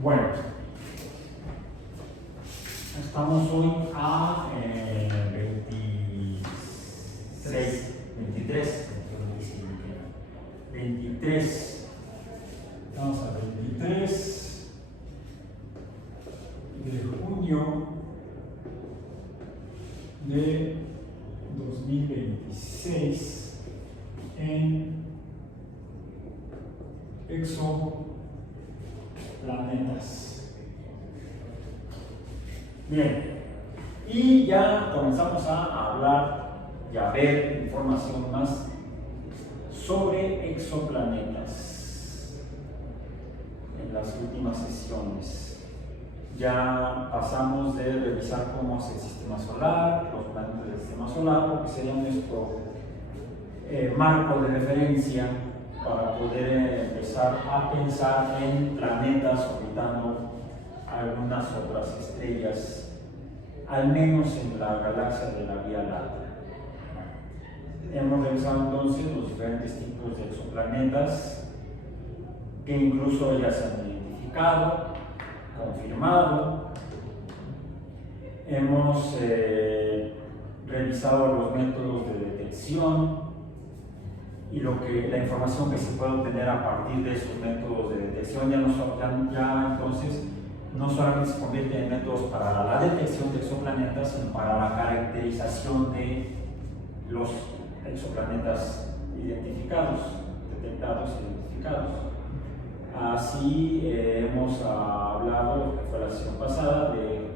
Bueno, estamos hoy a 23. Estamos a 23 de junio de 2026 en exoplanetas. Bien, y ya comenzamos a hablar y a ver información más sobre exoplanetas en las últimas sesiones. Ya pasamos de revisar cómo es el sistema solar, los planetas del sistema solar, porque sería nuestro marco de referencia para poder empezar a pensar en planetas orbitando algunas otras estrellas, al menos en la galaxia de la Vía Láctea. Hemos revisado entonces los diferentes tipos de exoplanetas que incluso ya se han identificado, confirmado. Hemos revisado los métodos de detección y la información que se puede obtener a partir de esos métodos de detección. Ya entonces no solamente se convierten en métodos para la detección de exoplanetas, sino para la caracterización de los exoplanetas identificados, detectados e identificados. Así hemos hablado, lo que fue la sesión pasada, de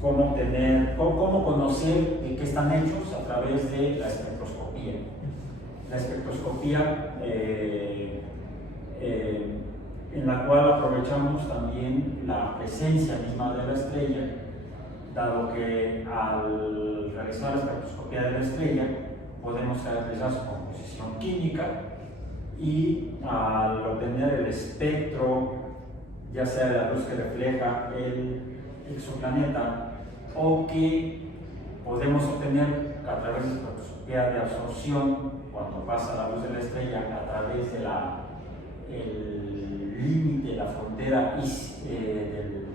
cómo conocer de qué están hechos a través de la espectroscopía. La espectroscopía en la cual aprovechamos también la presencia misma de la estrella, dado que al realizar la espectroscopía de la estrella podemos caracterizar su composición química, y al obtener el espectro, ya sea de la luz que refleja el exoplaneta o que podemos obtener a través de la espectroscopía de absorción cuando pasa la luz de la estrella a través de el límite, la frontera del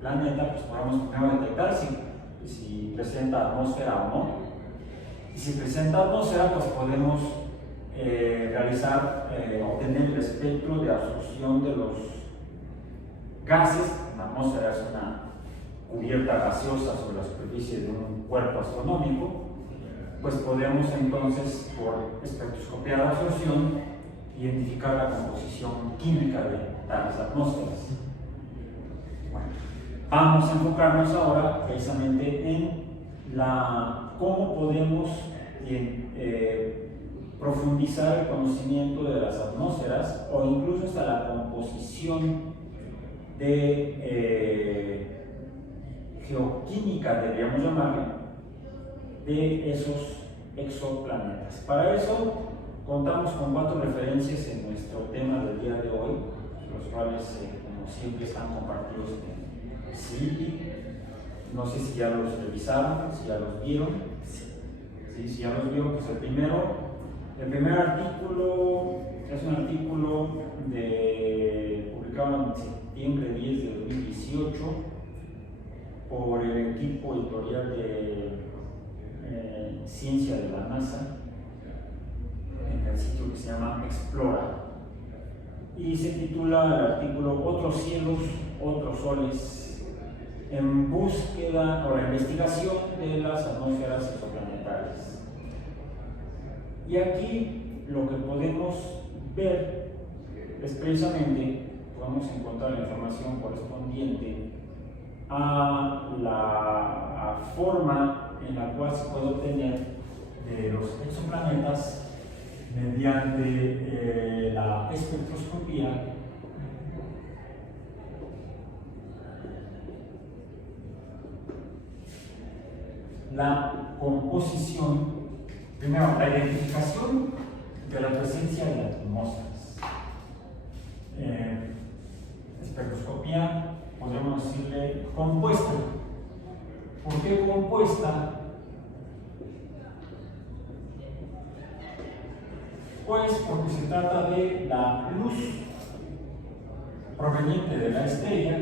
planeta, pues podemos primero detectar si presenta atmósfera o no. Y si presenta atmósfera, pues podemos obtener el espectro de absorción de los gases. La atmósfera es una cubierta gaseosa sobre la superficie de un cuerpo astronómico. Pues podemos entonces, por espectroscopía de absorción, identificar la composición química de tales atmósferas. Bueno, vamos a enfocarnos ahora precisamente en cómo podemos profundizar el conocimiento de las atmósferas, o incluso hasta la composición geoquímica, deberíamos llamarle, de esos exoplanetas. Para eso contamos con 4 referencias en nuestro tema del día de hoy, los cuales, como siempre, están compartidos en CIPI. No sé si ya los revisaron, si ya los vieron. Sí, si ya los vieron, pues el primer artículo es un artículo publicado en septiembre 10 de 2018 por el equipo editorial de Ciencia de la NASA, en el sitio que se llama Explora, y se titula el artículo "Otros cielos, otros soles, en búsqueda o la investigación de las atmósferas exoplanetarias". Y aquí lo que podemos ver es precisamente, podemos encontrar la información correspondiente a la forma en la cual se puede obtener de los exoplanetas mediante la espectroscopía la composición, primero la identificación de la presencia de las atmósferas. Espectroscopía, podríamos decirle compuesta. ¿Por qué compuesta? Pues porque se trata de la luz proveniente de la estrella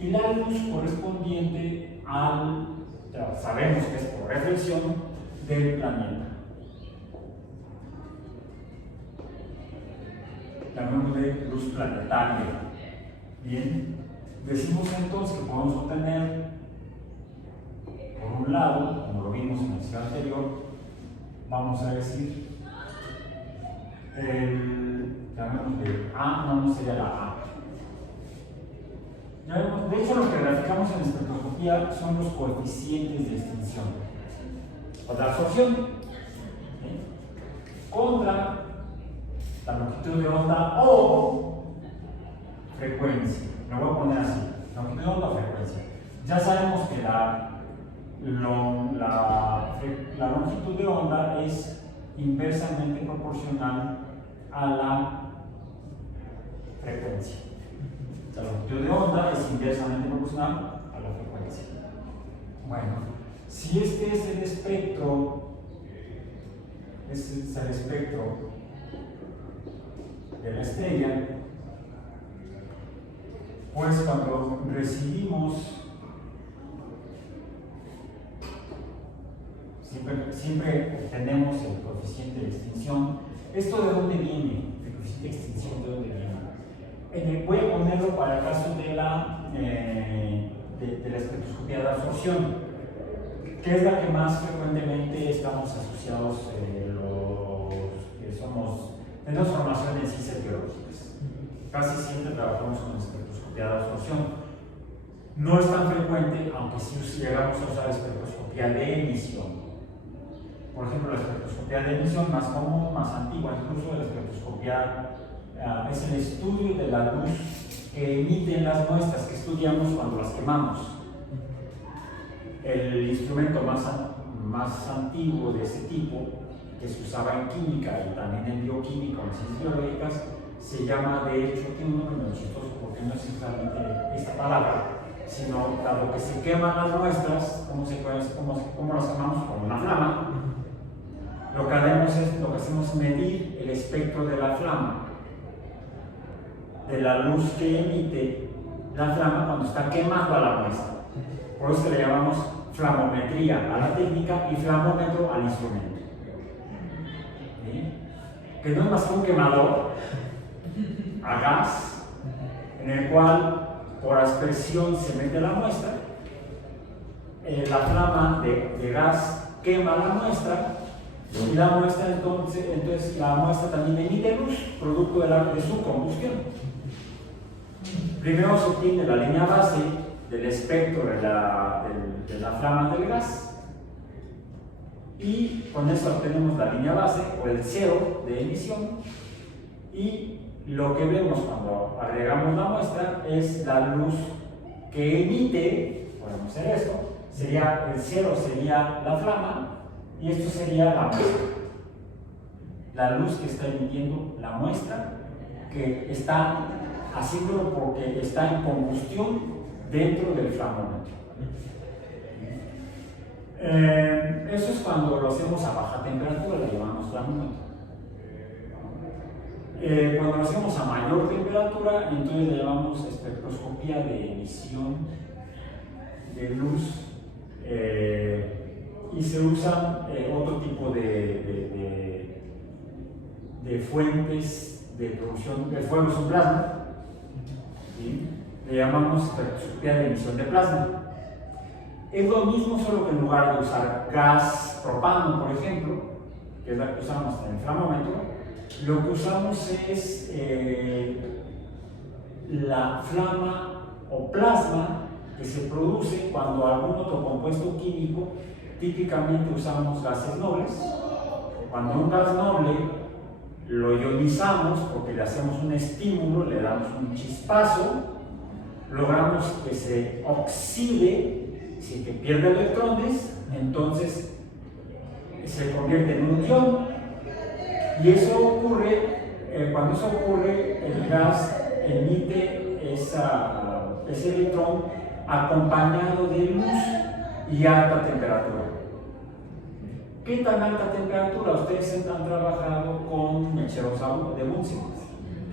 y la luz correspondiente al, ya sabemos que es por reflexión, del planeta. Llamémosle luz planetaria. Bien, decimos entonces que podemos obtener, por un lado, como lo vimos en el slide anterior, vamos a decir, llamémosle A, no sería la A. De hecho, lo que graficamos en espectroscopía son los coeficientes de extinción o de absorción, ¿sí? Contra la longitud de onda o frecuencia. Lo voy a poner así: longitud de onda o frecuencia. Ya sabemos que la longitud de onda es inversamente proporcional a la frecuencia. La longitud de onda es inversamente proporcional a la frecuencia. Bueno, si este es el espectro, de la estrella, pues cuando recibimos, siempre obtenemos el coeficiente de extinción. ¿Esto de dónde viene? El coeficiente de extinción, ¿de dónde viene? Voy a ponerlo para el caso de la espectroscopía de absorción, que es la que más frecuentemente estamos asociados los que tenemos formación en ciencias biológicas. Casi siempre trabajamos con espectroscopía de absorción. No es tan frecuente, aunque sí llegamos a usar espectroscopía de emisión. Por ejemplo, la espectroscopía de emisión más común, más antigua, incluso la espectroscopía es el estudio de la luz que emiten las muestras que estudiamos cuando las quemamos. El instrumento más antiguo de ese tipo, que se usaba en química y también en bioquímica o en ciencias biológicas, se llama, de hecho, tiene un nombre muy chistoso porque no es exactamente esta palabra, sino dado que se queman las muestras, ¿cómo las quemamos? Con una flama. Lo que hacemos es medir el espectro de la flama, de la luz que emite la flama cuando está quemando a la muestra. Por eso le llamamos flamometría a la técnica y flamómetro al instrumento. ¿Sí? Que no es más que un quemador a gas, en el cual por aspersión se mete la muestra, la flama de gas quema la muestra y la muestra entonces la muestra también emite luz producto de su combustión. Primero se obtiene la línea base del espectro de la flama del gas y con eso obtenemos la línea base o el cero de emisión, y lo que vemos cuando agregamos la muestra es la luz que emite. Podemos hacer esto, el cero sería la flama y esto sería la muestra, la luz que está emitiendo la muestra, que está haciéndolo porque está en combustión dentro del flamómetro. Eso es cuando lo hacemos a baja temperatura, le llamamos flamómetro. Cuando lo hacemos a mayor temperatura, entonces le llamamos espectroscopía de emisión de luz, y se usan otro tipo de fuentes de producción. El fuego es un plasma, ¿sí? Le llamamos espectroscopía de emisión de plasma. Es lo mismo, solo que en lugar de usar gas propano, por ejemplo, que es la que usamos en el flamómetro, lo que usamos es la flama o plasma que se produce cuando algún otro compuesto químico, típicamente usamos gases nobles. Cuando un gas noble lo ionizamos porque le hacemos un estímulo, le damos un chispazo, logramos que se oxide, si que pierde electrones, entonces se convierte en un ion. Y eso ocurre, cuando eso ocurre, el gas emite ese electrón acompañado de luz y alta temperatura. ¿Qué tan alta temperatura? Ustedes han trabajado con mecheros de Bunsen.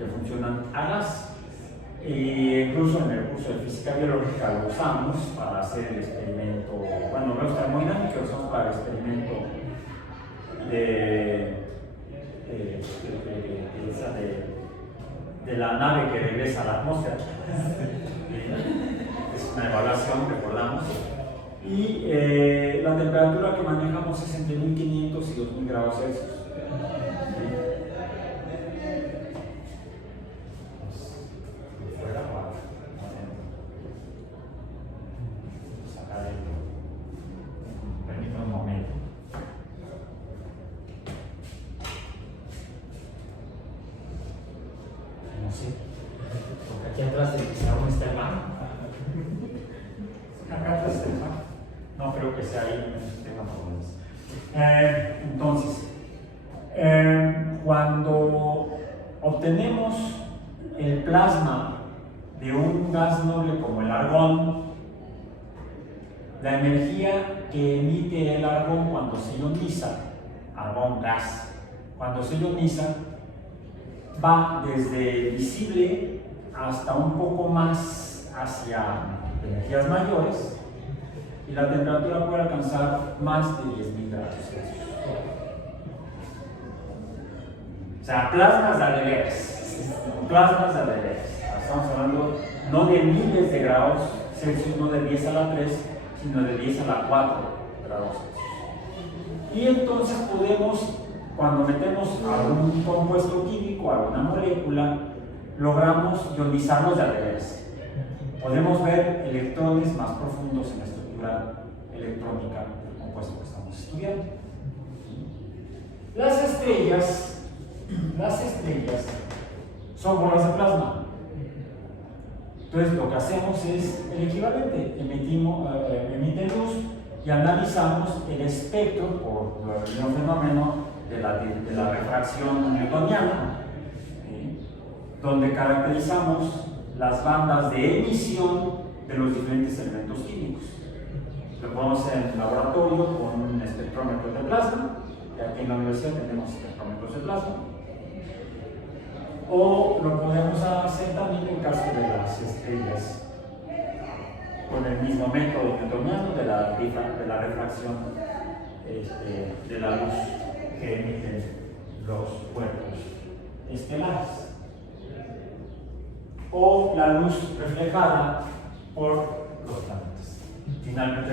funcionan a gas. Incluso en el curso de física biológica lo usamos para hacer el experimento, bueno, no es termodinámica, lo usamos para el experimento de la nave que regresa a la atmósfera. Es una evaluación, recordamos. Y la temperatura que manejamos es entre 1500 y 2000 grados Celsius. Permítame un momento. No sé, porque aquí atrás aún está el mar. Acá atrás está el mar. No creo que sea ahí, no tenga problemas. Entonces, cuando obtenemos el plasma de un gas noble como el argón, la energía que emite el argón cuando se ioniza, argón gas, cuando se ioniza, va desde visible hasta un poco más hacia energías mayores, y la temperatura puede alcanzar más de 10.000 grados Celsius. O sea, plasmas de veras. Plasmas de veras. Estamos hablando no de miles de grados Celsius, no de 10 a la 3, sino de 10 a la 4 grados Celsius. Y entonces podemos, cuando metemos algún compuesto químico, alguna molécula, logramos ionizarlos de veras. Podemos ver electrones más profundos en la estructura electrónica del compuesto que estamos estudiando. Las estrellas son bolas de plasma. Entonces lo que hacemos es el equivalente, emite luz y analizamos el espectro por el mismo fenómeno de la refracción newtoniana, donde caracterizamos las bandas de emisión de los diferentes elementos químicos. Lo podemos hacer en el laboratorio con un espectrómetro de plasma, y aquí en la universidad tenemos espectrómetros de plasma, o lo podemos hacer también en caso de las estrellas con el mismo método newtoniano de la refracción de la luz que emiten los cuerpos estelares, o la luz reflejada por los planetas. Finalmente,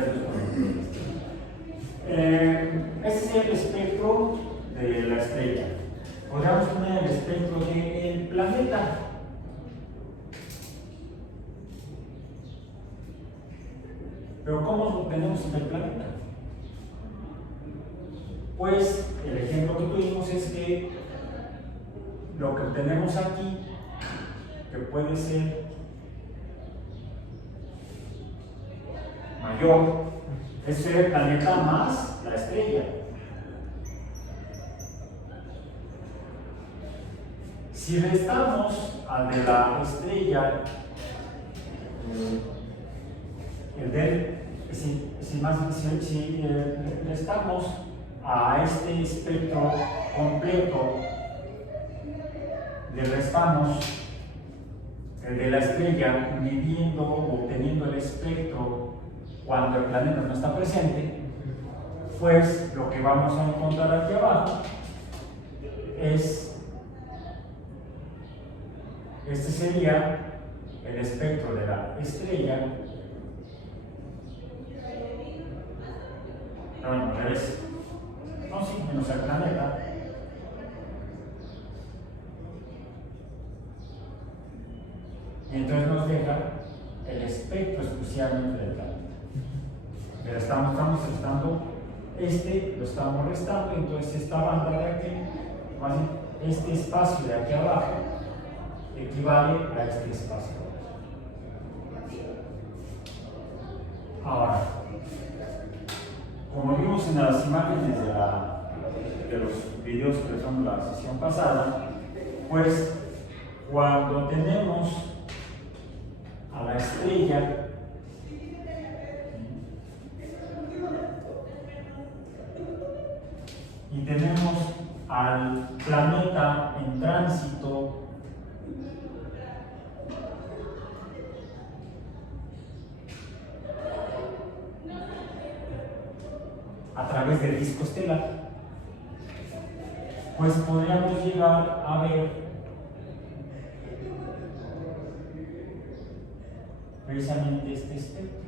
este es el espectro de la estrella. Podríamos tener el espectro del planeta. Pero ¿cómo lo obtenemos en el planeta? Pues el ejemplo que tuvimos es que lo que obtenemos aquí, que puede ser mayor, es el planeta más la estrella. Si restamos al de la estrella, si restamos a este espectro completo, le restamos el de la estrella, midiendo o obteniendo el espectro cuando el planeta no está presente, pues lo que vamos a encontrar aquí abajo es, este sería el espectro de la estrella. No, revés. No, sí, menos el planeta. Y entonces nos deja el espectro exclusivamente del planeta. Pero estamos restando lo estamos restando, entonces esta banda de aquí, este espacio de aquí abajo, equivale a este espacio. Ahora, como vimos en las imágenes de los videos que son la sesión pasada, pues cuando tenemos a la estrella y tenemos al planeta en tránsito través del disco estelar, pues podríamos llegar a ver precisamente este espectro.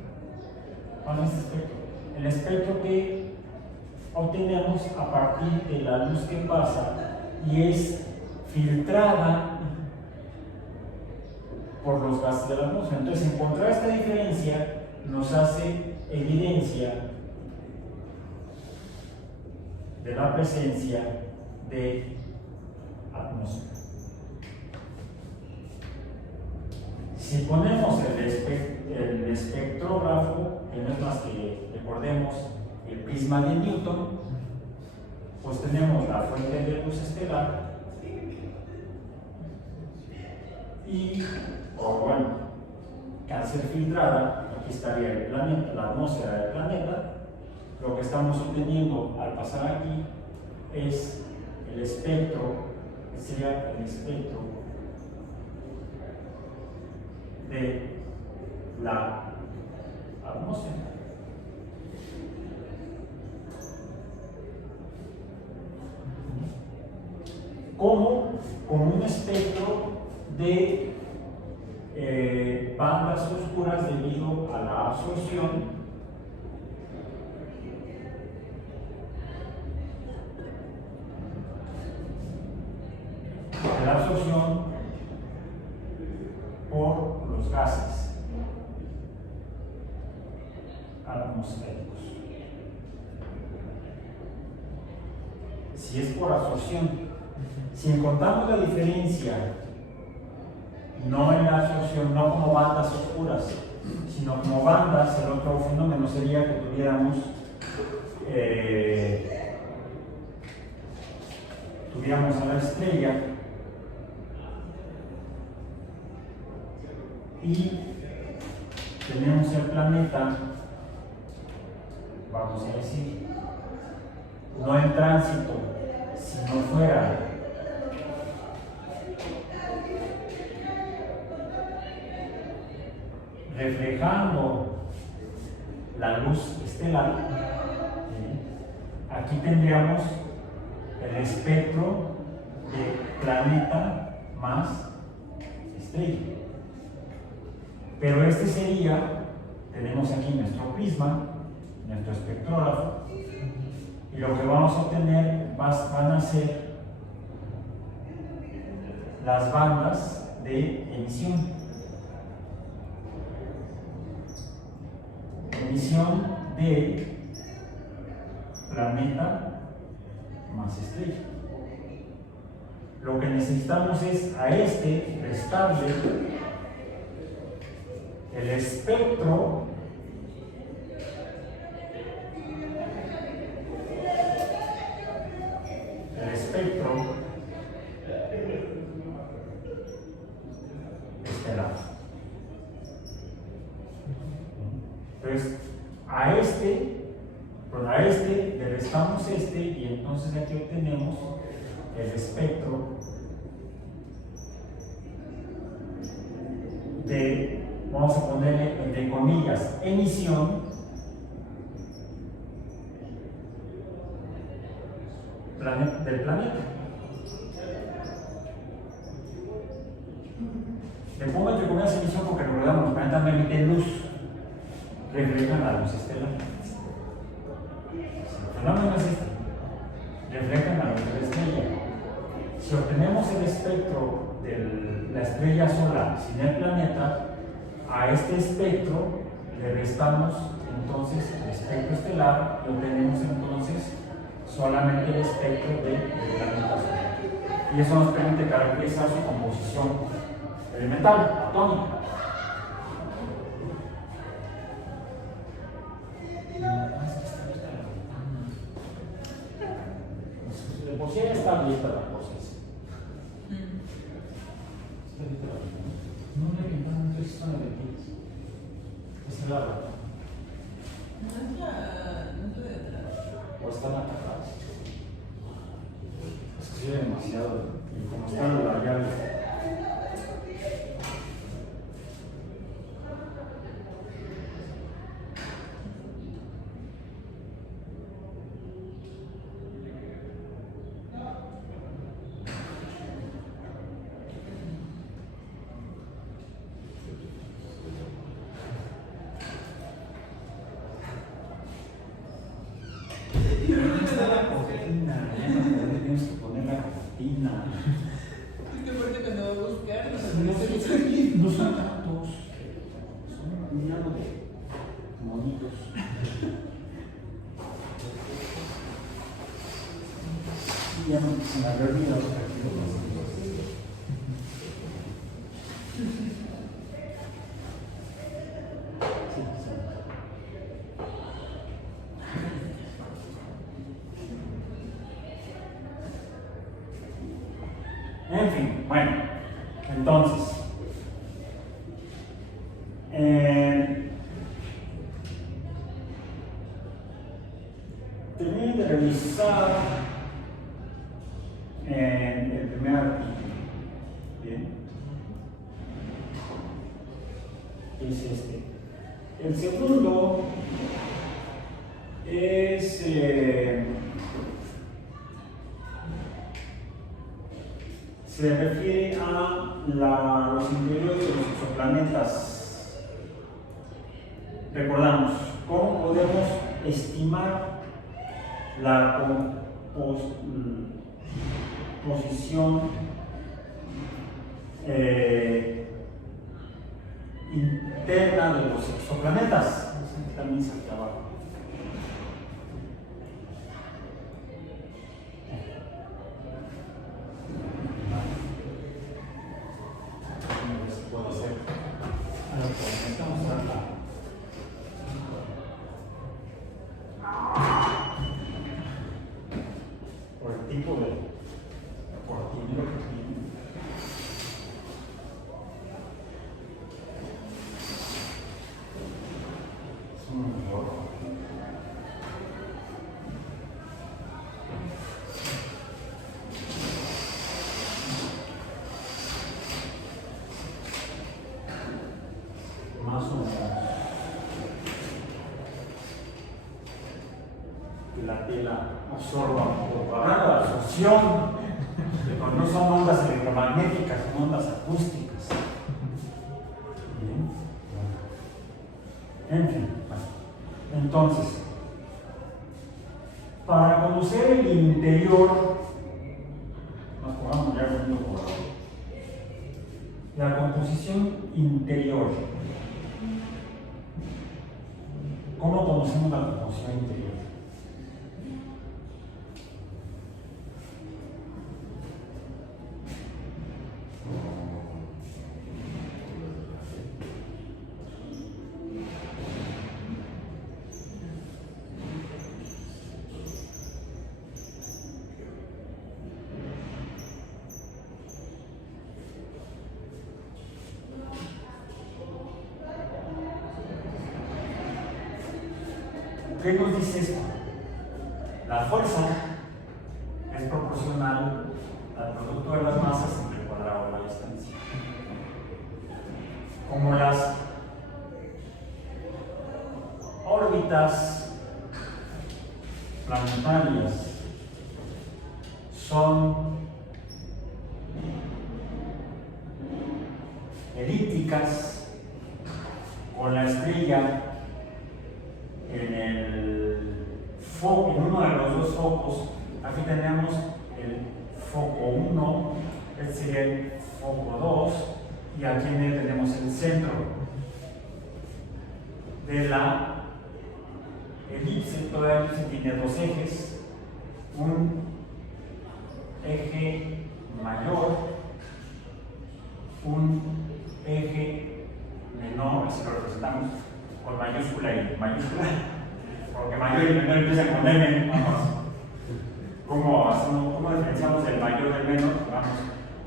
¿Cuál es este espectro? El espectro que obtenemos a partir de la luz que pasa y es filtrada por los gases de la atmósfera. Entonces, encontrar esta diferencia nos hace evidencia de la presencia de atmósfera. Si ponemos el espectrógrafo, que no es más que, recordemos, el prisma de Newton, pues tenemos la fuente de luz estelar y, bueno, que al ser filtrada, aquí estaría el planeta, la atmósfera del planeta. Lo que estamos obteniendo al pasar aquí es el espectro, que sería el espectro de la atmósfera. Como un espectro de bandas oscuras debido a la absorción por los gases atmosféricos. Si es por absorción, si encontramos la diferencia no en la absorción, no como bandas oscuras, sino como bandas, el otro fenómeno sería que tuviéramos a la estrella y tenemos el planeta, vamos a decir, no en tránsito, sino fuera reflejando la luz estelar. Aquí tendríamos el espectro de planeta más estrella. Pero este sería, tenemos aquí nuestro prisma, nuestro espectrógrafo, y lo que vamos a obtener van a ser las bandas de emisión. Emisión de planeta más estrella. Lo que necesitamos es a este restarle el espectro estelar. Entonces, a este le restamos este y entonces aquí obtenemos el espectro de, vamos a ponerle entre comillas, emisión del planeta. Le pongo entre comillas emisión porque recordamos, los planetas no emiten luz, reflejan la luz estelar. El fenómeno es este, reflejan la luz de la estrella. Si obtenemos el espectro de la estrella solar sin el planeta, a este espectro le restamos entonces el espectro estelar y obtenemos entonces solamente el espectro del planeta solar. Y eso nos permite caracterizar su composición elemental, atómica. De por sí está abierta la cosa. Está abierta la cosa. No le quitan, entonces son elementos. Es el agua. No estoy detrás. O están acá atrás. Es que se ve demasiado. Y como están en la llave. no son tantos, son un llano de monitos. Y ya no se me había olvidado que aquí lo pasamos. En fin, bueno, entonces, terminé de revisar el primer artículo, ¿bien? Es este. El segundo es se refiere a los interiores de los exoplanetas. Recordamos, ¿cómo podemos estimar la posición interna de los exoplanetas? También se acaba. Puede ser. Vamos a ver. Por el tipo de cortina que tiene. Es un mejor. Más o menos. Que la tela absorba un poco. Hablando de absorción, no son ondas electromagnéticas, son ondas acústicas. Bien. En fin, bueno. Entonces, para conocer el interior, nos pongamos ya con por la composición interior. ¿Cómo conocemos la composición interior? ¿Qué nos dice esto? La fuerza es proporcional al producto de las masas entre el cuadrado de la distancia. Como las órbitas planetarias son elípticas, con la estrella en uno de los dos focos. Aquí tenemos el foco 1, este sería el foco 2, y aquí en él tenemos el centro de la elipse. Toda elipse tiene dos ejes, un eje mayor, un eje menor, así lo representamos con mayúscula y mayúscula, porque mayor y menor empiezan con M. ¿Cómo diferenciamos el mayor del menor? Vamos,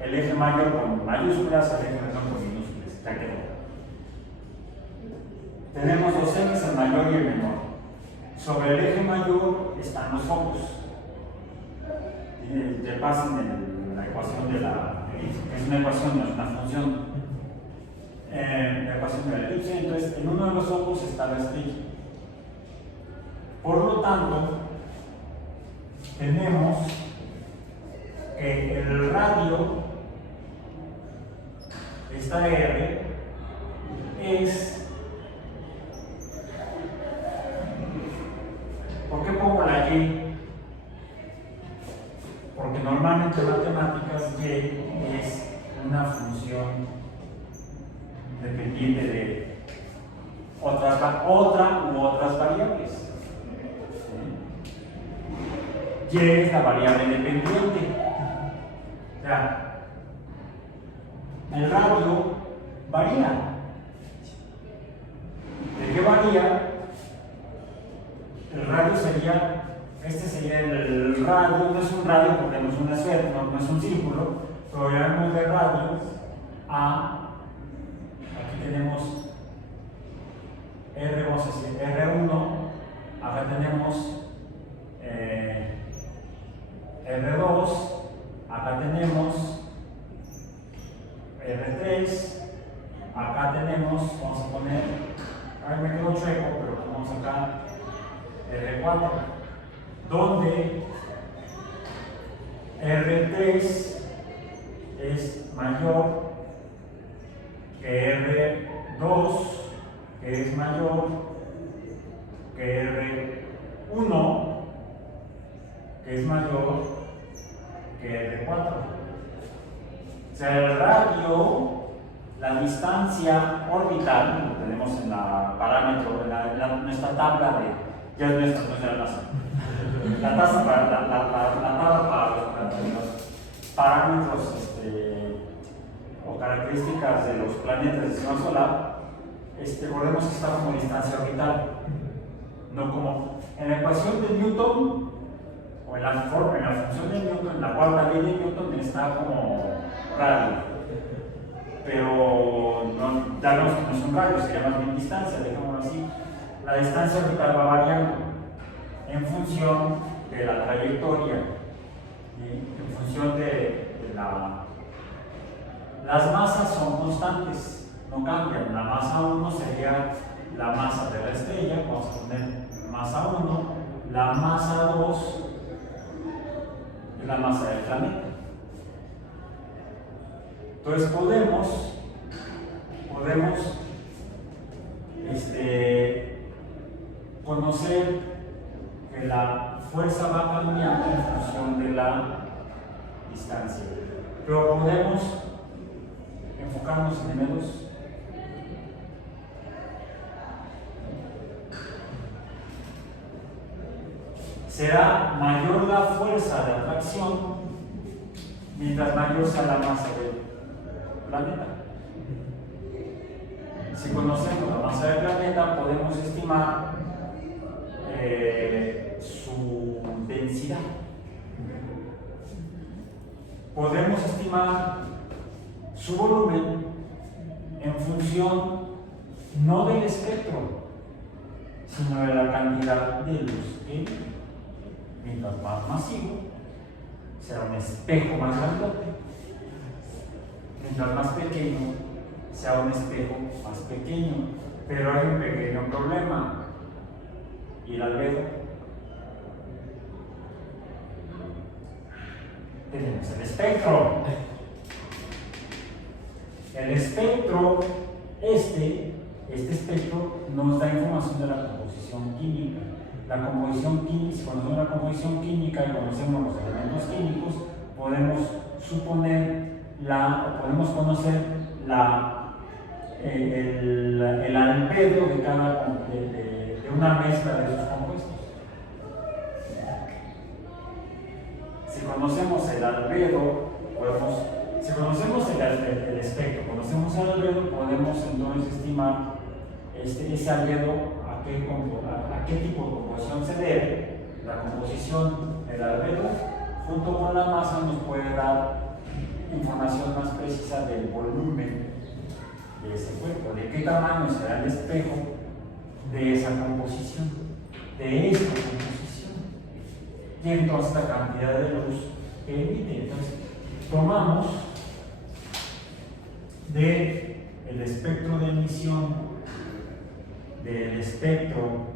el eje mayor con mayúsculas, el eje menor con minúsculas. Ya quedó. Tenemos dos ejes, el mayor y el menor. Sobre el eje mayor están los focos. Te pasan en la ecuación de la elipse. Es una ecuación, no es una función. La ecuación de la elipse. Entonces, en uno de los focos está la estrella. Por lo tanto, tenemos que el radio, esta R, es. ¿Por qué pongo la Y? Porque normalmente en matemáticas Y es una función dependiente de otras variables. Y es la variable dependiente. O sea, el radio varía. ¿De qué varía? El radio sería, este sería el radio, no es un radio porque no es una esfera, no es un círculo, pero llamamos de radio a, aquí tenemos R, vamos a decir R1, acá tenemos R2, acá tenemos R3, acá tenemos, vamos a poner, ahí me quedó chueco, pero ponemos acá R4, donde R3 es mayor que R2, que es mayor que R1, que es mayor que R4. O sea, el radio, la distancia orbital, lo tenemos en la parámetro, nuestra tabla de, ya es nuestra, no es la NASA. La tabla para los parámetros o características de los planetas del sistema solar, podemos estar como distancia orbital, no como en la ecuación de Newton o en la función de Newton, en la cuarta ley de Newton está como radio, pero ya vemos que no es un radio, sería más bien distancia, dejémoslo así. La distancia orbital va variando en función de la trayectoria, en función de las masas son constantes, no cambian. La masa 1 sería la masa de la estrella, vamos a poner masa 1, la masa 2 es la masa del planeta. Entonces podemos conocer que la fuerza va cambiando en función de la distancia, pero podemos enfocarnos en M2. Será mayor la fuerza de atracción mientras mayor sea la masa del planeta. Si conocemos la masa del planeta, podemos estimar su densidad. Podemos estimar su volumen en función no del espectro, sino de la cantidad de luz que emite. Mientras más masivo, será un espejo más grandote. Mientras más pequeño, sea un espejo más pequeño. Pero hay un pequeño problema. ¿Y el albedo? Tenemos el espectro. El espectro, este espectro nos da información de la composición química. La composición química, si conocemos la composición química y conocemos los elementos químicos, podemos suponer podemos conocer el albedo de una mezcla de esos compuestos. Si conocemos el albedo, si conocemos el espectro, conocemos el albedo, podemos entonces estimar ese albedo a qué tipo de composición se debe. La composición del albedo junto con la masa nos puede dar información más precisa del volumen de ese cuerpo, de qué tamaño será el espejo de esa composición, de esta composición, y entonces la cantidad de luz que emite. Entonces tomamos del espectro de emisión, del espectro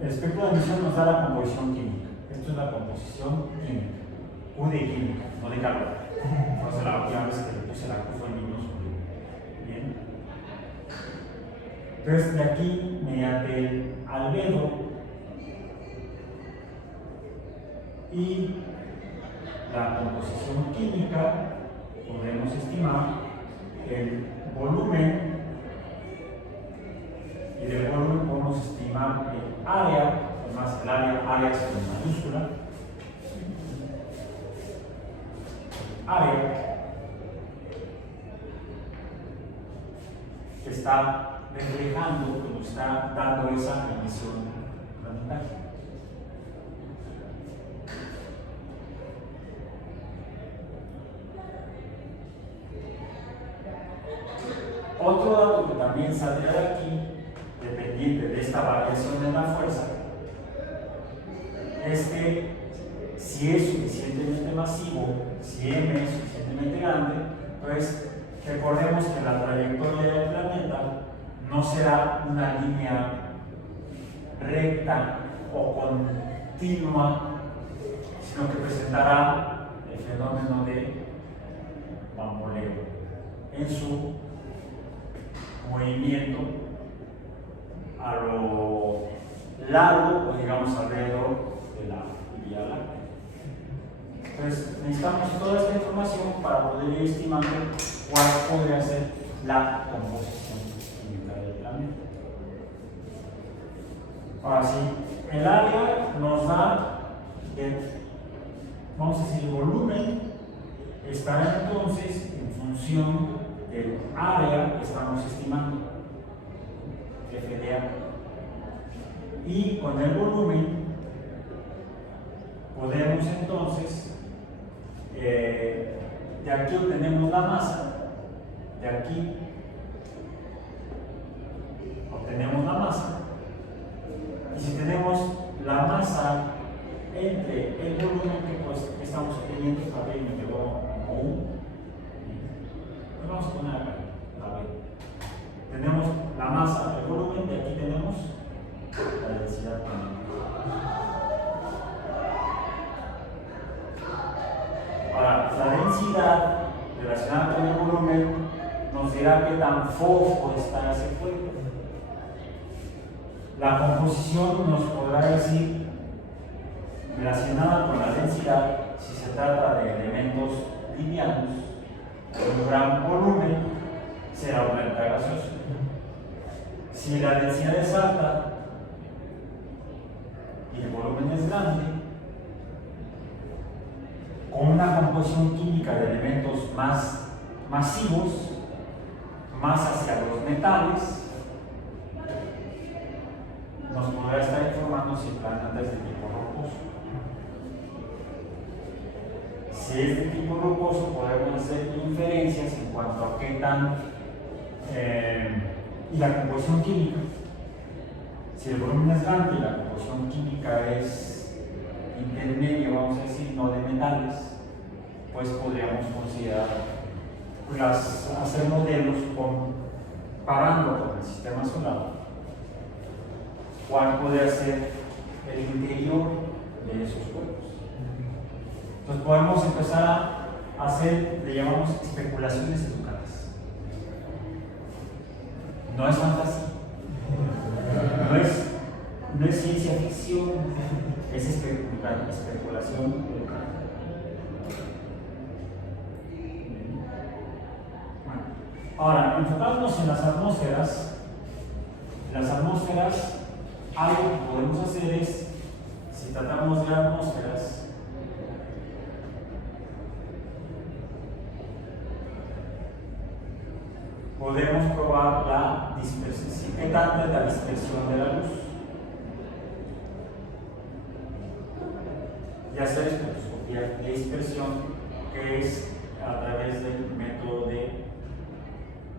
el espectro de emisión nos da la composición química. Esto es la composición química, U de química, no de calor. Por eso la última vez que le puse la Q fue en minúsculo. Bien. Entonces, de aquí, mediante el albedo y la composición química, podemos estimar el volumen, y del volumen podemos estimar el área, además el área es con mayúscula, área que está reflejando, que nos está dando esa emisión planetaria. Otro dato que también saldrá de aquí, dependiente de esta variación en la fuerza, es que si es suficientemente masivo, si M es suficientemente grande, pues recordemos que la trayectoria del planeta no será una línea recta o continua, sino que presentará el fenómeno de bamboleo en su movimiento a lo largo, o digamos alrededor de la Vía Láctea. Entonces necesitamos toda esta información para poder ir estimando cuál podría ser la composición química del planeta. Ahora sí, el área nos da, vamos a decir, el volumen estará entonces en función del área que estamos estimando, F de A. Y con el volumen podemos entonces, de aquí obtenemos la masa, de aquí obtenemos la masa, y si tenemos la masa entre el volumen que pues estamos obteniendo, esta B me quedó como U, pues vamos a poner acá la B. Tenemos la masa, el volumen, de aquí tenemos la densidad también. Ahora, la densidad relacionada con el volumen nos dirá qué tan fofo está ese cuerpo. La composición nos podrá decir, relacionada con la densidad, si se trata de elementos livianos, de un gran volumen, será un planeta gaseoso. Si la densidad es alta y el volumen es grande, con una composición química de elementos más masivos, más hacia los metales, nos podrá estar informando si el planeta es de tipo rocoso. Si es de tipo rocoso, podemos hacer inferencias en cuanto a qué tan y la composición química. Si el volumen es grande y la composición química es intermedia, vamos a decir, no de metales, pues podríamos considerar, hacer modelos comparando con el sistema solar cuál podría ser el interior de esos cuerpos. Entonces podemos empezar a hacer, le llamamos especulaciones educadas. No es fantasía, no es ciencia ficción, es especulación educada. Ahora, enfocándonos en las atmósferas, algo que podemos hacer es, si tratamos de atmósferas, podemos probar la dispersión, qué tanta es la dispersión de la luz, y hacer espectroscopía de dispersión, que es a través del método de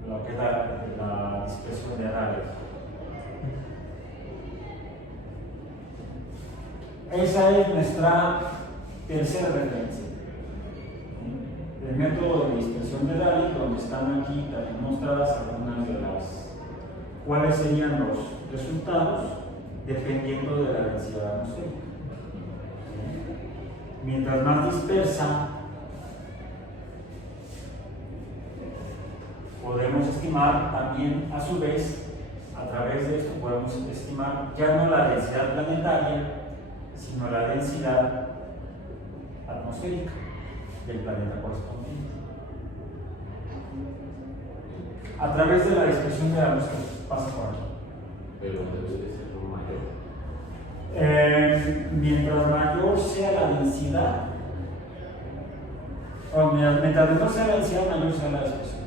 lo que es la dispersión de rayos. Esa es nuestra tercera referencia. El método de dispersión de Rayleigh, donde están aquí también mostradas algunas de las cuáles serían los resultados dependiendo de la densidad atmosférica. Mientras más dispersa, podemos estimar también, a su vez, a través de esto podemos estimar ya no la densidad planetaria, sino la densidad atmosférica. del planeta correspondiente. A través de la dispersión de la luz que pasa por aquí. Pero debe de ser mayor. Mientras mayor sea la densidad, o mientras menor sea la densidad, mayor sea la dispersión.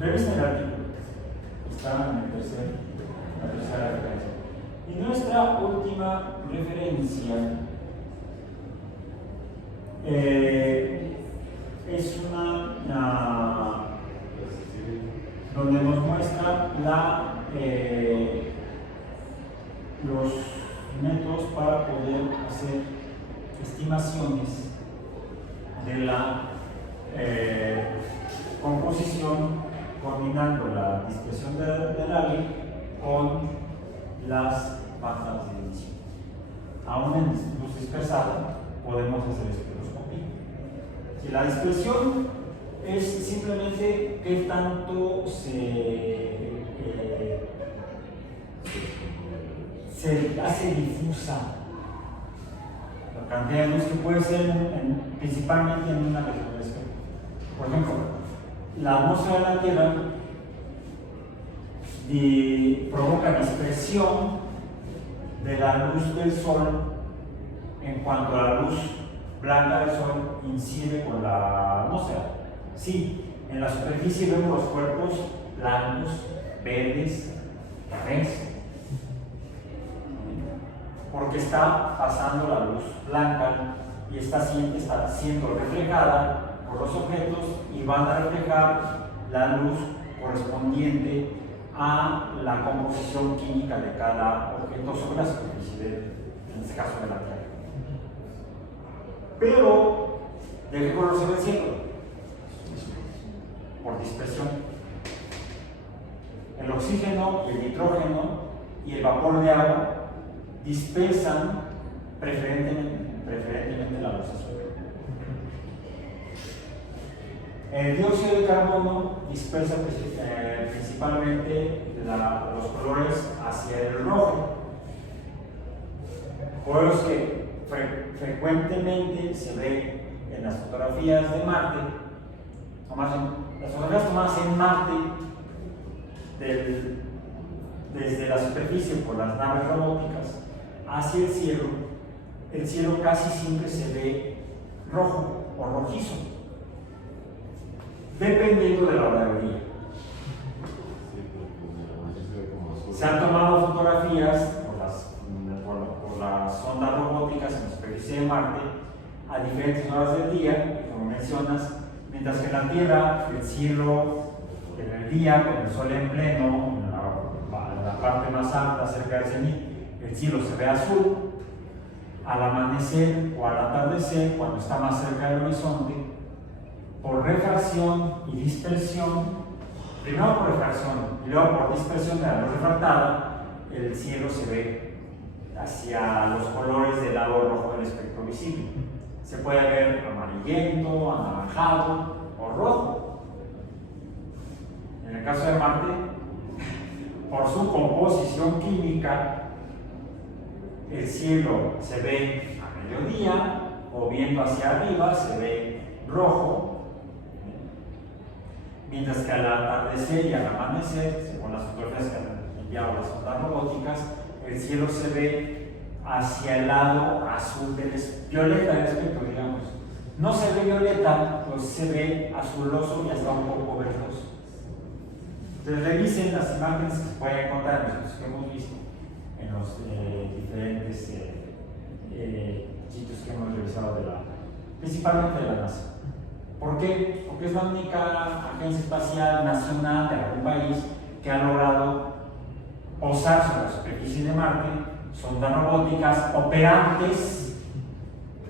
Revisen el artículo, está en la tercera referencia. Y nuestra última referencia es una donde nos muestra los métodos para poder hacer estimaciones de la composición, combinando la dispersión del área con las bandas de emisión. Aún en luz dispersada podemos hacer espectroscopía. Si la dispersión es simplemente qué tanto se hace difusa la cantidad de luz que puede ser principalmente en una región del espectro. Por ejemplo, la atmósfera de la Tierra provoca dispersión de la luz del Sol en cuanto a la luz blanca del Sol incide con la atmósfera. Sí, en la superficie vemos los cuerpos blancos, verdes, cafés, porque está pasando la luz blanca y está siendo reflejada por los objetos y van a reflejar la luz correspondiente a la composición química de cada objeto sobre la superficie, en este caso de la Tierra. Pero, ¿de qué color se ve el cielo? Por dispersión. El oxígeno, el nitrógeno y el vapor de agua dispersan preferentemente la luz azul. El dióxido de carbono dispersa principalmente los colores hacia el rojo, colores que frecuentemente se ve en las fotografías de Marte, o más bien, las fotografías tomadas en Marte desde la superficie por las naves robóticas hacia el cielo casi siempre se ve rojo o rojizo, dependiendo de la hora del día. Se han tomado fotografías por las sondas robóticas en la superficie de Marte a diferentes horas del día, y como mencionas, mientras que en la Tierra el cielo en el día, con el sol en pleno, en la parte más alta cerca del cenit, el cielo se ve azul. Al amanecer o al atardecer, cuando está más cerca del horizonte, por refracción y dispersión, primero por refracción y luego por dispersión de la luz refractada, el cielo se ve hacia los colores del lado rojo del espectro visible. Se puede ver amarillento, anaranjado o rojo. En el caso de Marte, por su composición química, el cielo se ve a mediodía o viendo hacia arriba se ve rojo, mientras que al atardecer y al amanecer, según las fotografías que han enviado las ondas robóticas, el cielo se ve hacia el lado azul violeta del espectro, digamos. No se ve violeta, pues se ve azuloso y hasta un poco verdoso. Entonces revisen las imágenes que se pueden encontrar en los que hemos visto en los diferentes sitios que hemos revisado principalmente de la NASA. ¿Por qué? Porque es la única agencia espacial nacional de algún país que ha logrado posar sobre la superficie de Marte sondas robóticas operantes.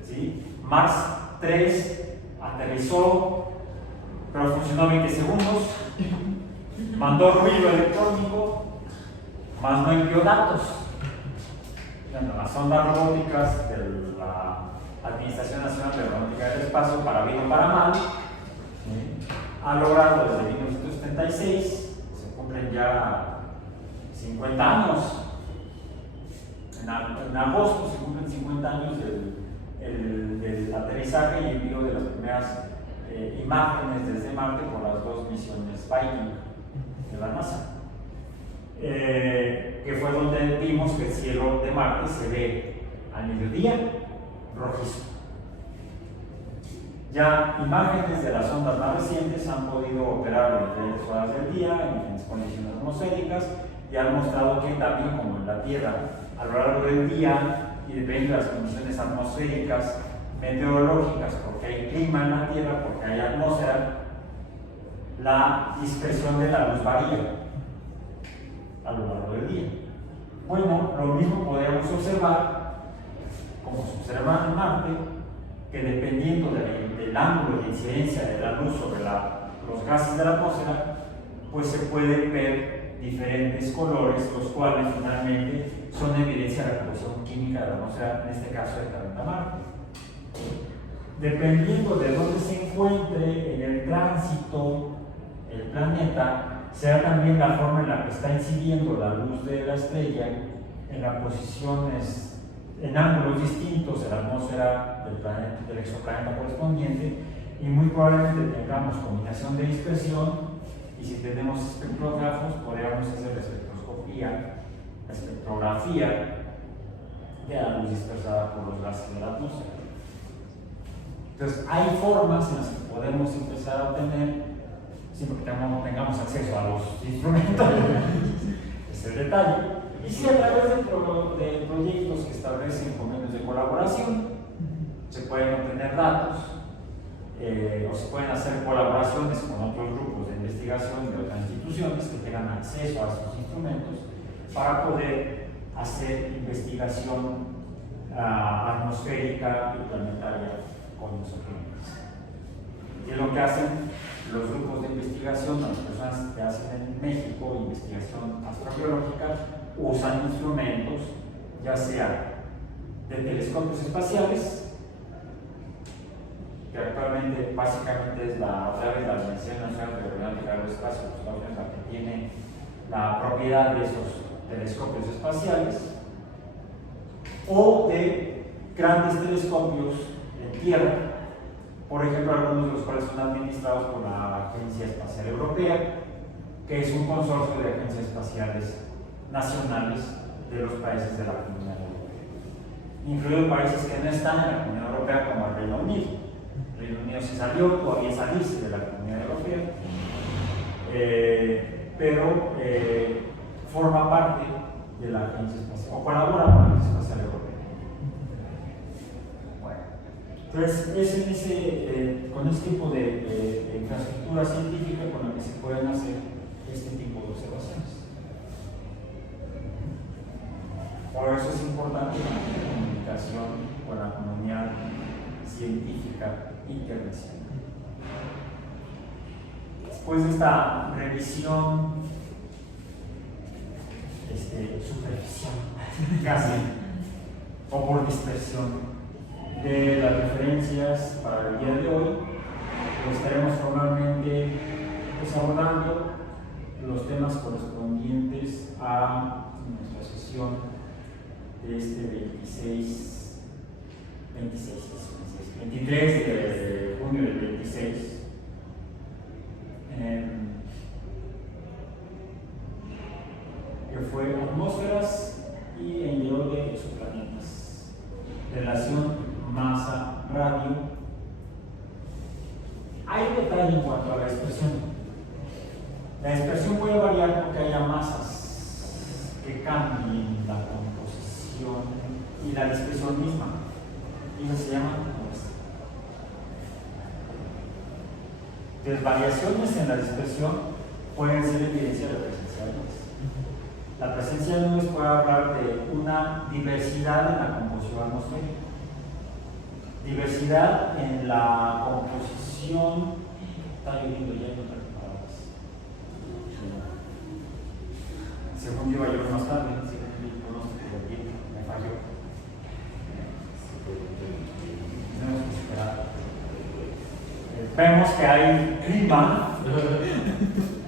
¿Sí? Mars 3 aterrizó, pero funcionó 20 segundos, mandó ruido electrónico, más no envió datos. Las sondas robóticas de la Administración Nacional de Aeronáutica del Espacio, para bien o para mal, ha logrado desde 1976, se cumplen ya 50 años en agosto se cumplen 50 años del aterrizaje y envío de las primeras imágenes desde Marte por las dos misiones Viking de la NASA. Que fue donde vimos que el cielo de Marte se ve al mediodía rojizo. Ya imágenes de las ondas más recientes han podido operar en diferentes horas del día, en diferentes condiciones atmosféricas, y han mostrado que también, como en la Tierra, a lo largo del día y dependiendo de las condiciones atmosféricas, meteorológicas, porque hay clima en la Tierra, porque hay atmósfera, la dispersión de la luz varía a lo largo del día. Bueno, lo mismo podríamos observar, como se observa en Marte, que dependiendo del ángulo de incidencia de la luz sobre los gases de la atmósfera, pues se pueden ver diferentes colores, los cuales finalmente son evidencia de la composición química de la atmósfera, en este caso del planeta Marte. Dependiendo de dónde se encuentre en el tránsito el planeta, será también la forma en la que está incidiendo la luz de la estrella en las posiciones, en ángulos distintos de la atmósfera del planeta, del exoplaneta correspondiente, y muy probablemente tengamos combinación de dispersión, y si tenemos espectrógrafos podríamos hacer la espectrografía de la luz dispersada por los gases de la atmósfera. Entonces hay formas en las que podemos empezar a obtener, siempre que tengamos acceso a los instrumentos, es el detalle, y si a través de proyectos que establecen convenios de colaboración se pueden obtener datos, o se pueden hacer colaboraciones con otros grupos de investigación de otras instituciones que tengan acceso a esos instrumentos para poder hacer investigación atmosférica y planetaria con los objetos. Y es lo que hacen los grupos de investigación, las personas que hacen en México investigación astrobiológica, usan instrumentos, ya sea de telescopios espaciales, que actualmente básicamente es la Organización Nacional de Aeronáutica del Espacio, la que tiene la propiedad de esos telescopios espaciales, o de grandes telescopios en tierra, por ejemplo, algunos de los cuales son administrados por la Agencia Espacial Europea, que es un consorcio de agencias espaciales nacionales de los países de la Comunidad Europea, incluidos países que no están en la Comunidad Europea, como el Reino Unido. El Reino Unido se salió, todavía salirse de la Comunidad Europea, pero forma parte de la Agencia Espacial, o colabora con la Agencia Espacial Europea. Bueno, entonces es con este tipo de infraestructura científica con la que se pueden hacer este tipo de observaciones. Por eso es importante la comunicación con la comunidad científica internacional. Después de esta revisión superficial, casi, o por dispersión de las referencias para el día de hoy, estaremos formalmente abordando los temas correspondientes a nuestra sesión de este 23 de junio del 26. Que fue atmósferas y envío de exoplanetas, relación masa-radio. Hay un detalle en cuanto a la dispersión. La dispersión puede variar porque haya masas que cambien la composición y la dispersión misma, y eso se llama muestra. Entonces, variaciones en la dispersión pueden ser evidencia de la presencia de nubes. La presencia de nubes puede hablar de una diversidad en la composición atmosférica, diversidad en la composición. Está lloviendo ya en otras palabras. Según yo iba a llover más tarde, según mi pronóstico del tiempo, me falló. No hemos esperado. Vemos que hay clima.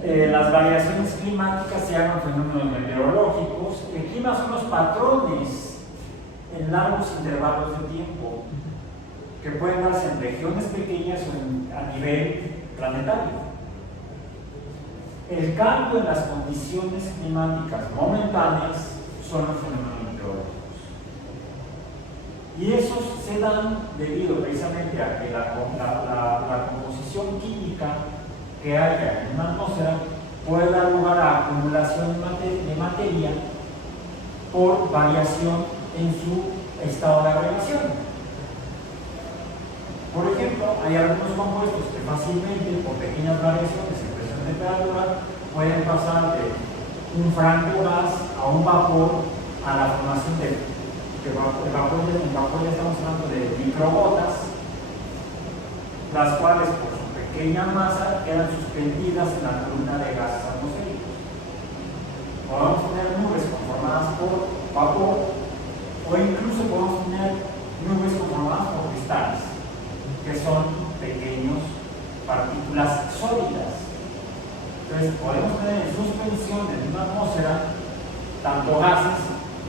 Las variaciones climáticas se llaman fenómenos meteorológicos. El clima son los patrones en largos intervalos de tiempo, que pueden darse en regiones pequeñas o a nivel planetario. El cambio en las condiciones climáticas momentáneas son los fenómenos meteorológicos. Y esos se dan debido precisamente a que la composición química que haya en una atmósfera puede dar lugar a acumulación de materia por variación en su estado de agregación. Por ejemplo, hay algunos compuestos que fácilmente, por pequeñas variaciones en presión de temperatura, pueden pasar de un franco gas a un vapor a la formación de vapor ya estamos hablando de microgotas, las cuales por su pequeña masa quedan suspendidas en la columna de gases atmosféricos. Podemos tener nubes conformadas por vapor o incluso podemos tener nubes conformadas por cristales, que son pequeños partículas sólidas. Entonces podemos tener en suspensión en una atmósfera tanto gases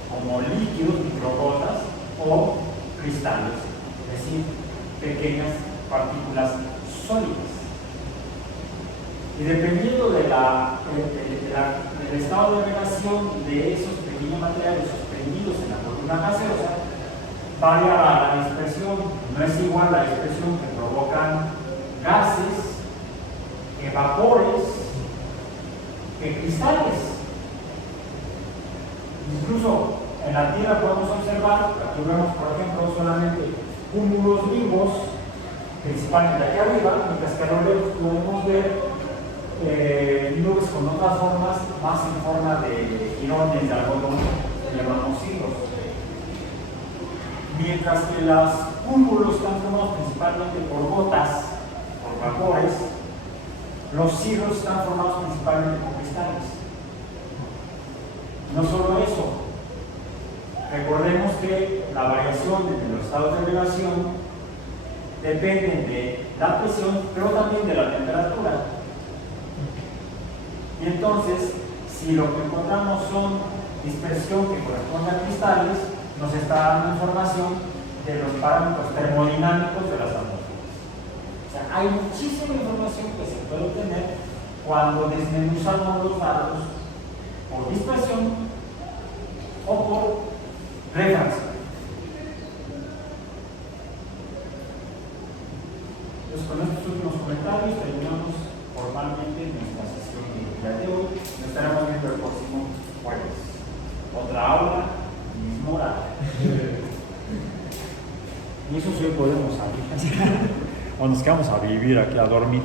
como líquidos, microgotas o cristales, es decir, pequeñas partículas sólidas. Y dependiendo del estado de agregación de esos pequeños materiales suspendidos en la columna gaseosa, variará la dispersión. No es igual la dispersión que provocan gases, que vapores, que cristales. Incluso en la Tierra podemos observar, aquí vemos por ejemplo solamente cúmulos vivos, principalmente aquí arriba, mientras que a lo lejos podemos ver nubes con otras formas, más en forma de jirones de algodón, que llamamos hilos. Mientras que los cúmulos están formados principalmente por gotas, por vapores, los cirros están formados principalmente por cristales. No solo eso, recordemos que la variación de los estados de agregación depende de la presión, pero también de la temperatura. Y entonces, si lo que encontramos son dispersión que corresponde a cristales, nos está dando información de los parámetros termodinámicos de las atmósferas. O sea, hay muchísima información que se puede obtener cuando desmenuzamos los datos por dispersión o por refracción. Entonces, con estos últimos comentarios terminamos formalmente nuestra sesión de hoy. Nos estaremos viendo el próximo jueves. Otra aula, mismo horario. Y eso sí podemos salir. O nos quedamos a vivir aquí a dormir.